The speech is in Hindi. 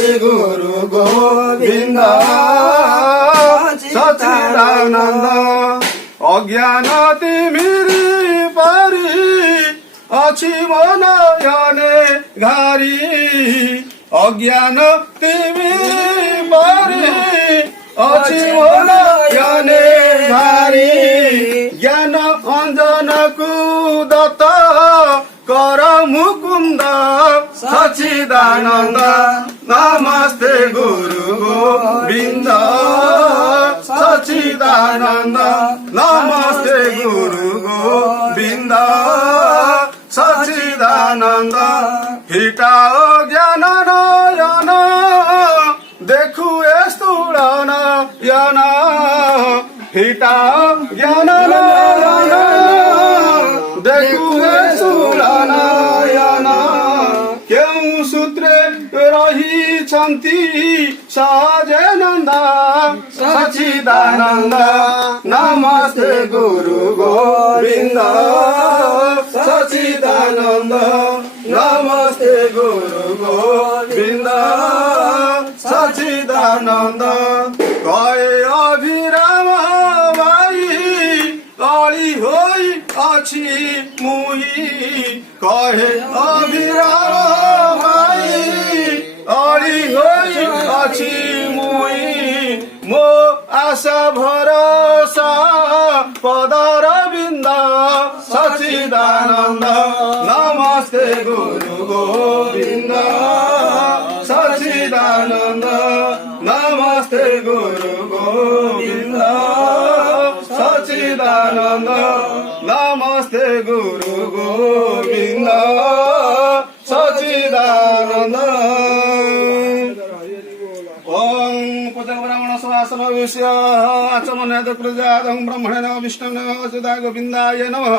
नमस्ते गुरु गोविंद सच्चिदानंद अज्ञान तिमिरी पारी अछि मन यने घारी अज्ञान तिमिरी पारी अछि मन यने घारी ज्ञान अंजन कुदत कर मुकुंद सच्चिदानंद नमस्ते गुरु गोविंद सच्चिदानंद नमस्ते गुरु गोविंद सच्चिदानंद हिटाओ ज्ञान नयन देखु स्थूल नयन हिटाओ ज्ञान नयन देखु स्थूल नयन केउ सूत्रे रही सहजानंद सच्चिदानंद नमस्ते गुरु गोविंद सच्चिदानंद नमस्ते गुरु गोविंद सच्चिदानंद कहे अभिराम भाई अली होई अछि मुई कहे अभिराम भाई अली होई अछि मुई मो आशा भरोसा पदर बिंद सच्चिदानंद नमस्ते गुरु गोविंद सच्चिदानंद नमस्ते गुरु गोविंद सच्चिदानंद नमस्ते गुरु गोविंद सच्चिदानंद ओम ब्राह्मण सुवासन विषय आचमन प्रजादं ब्रह्मणे नमः विष्णवे नमः सदा गोविंदाय नमः।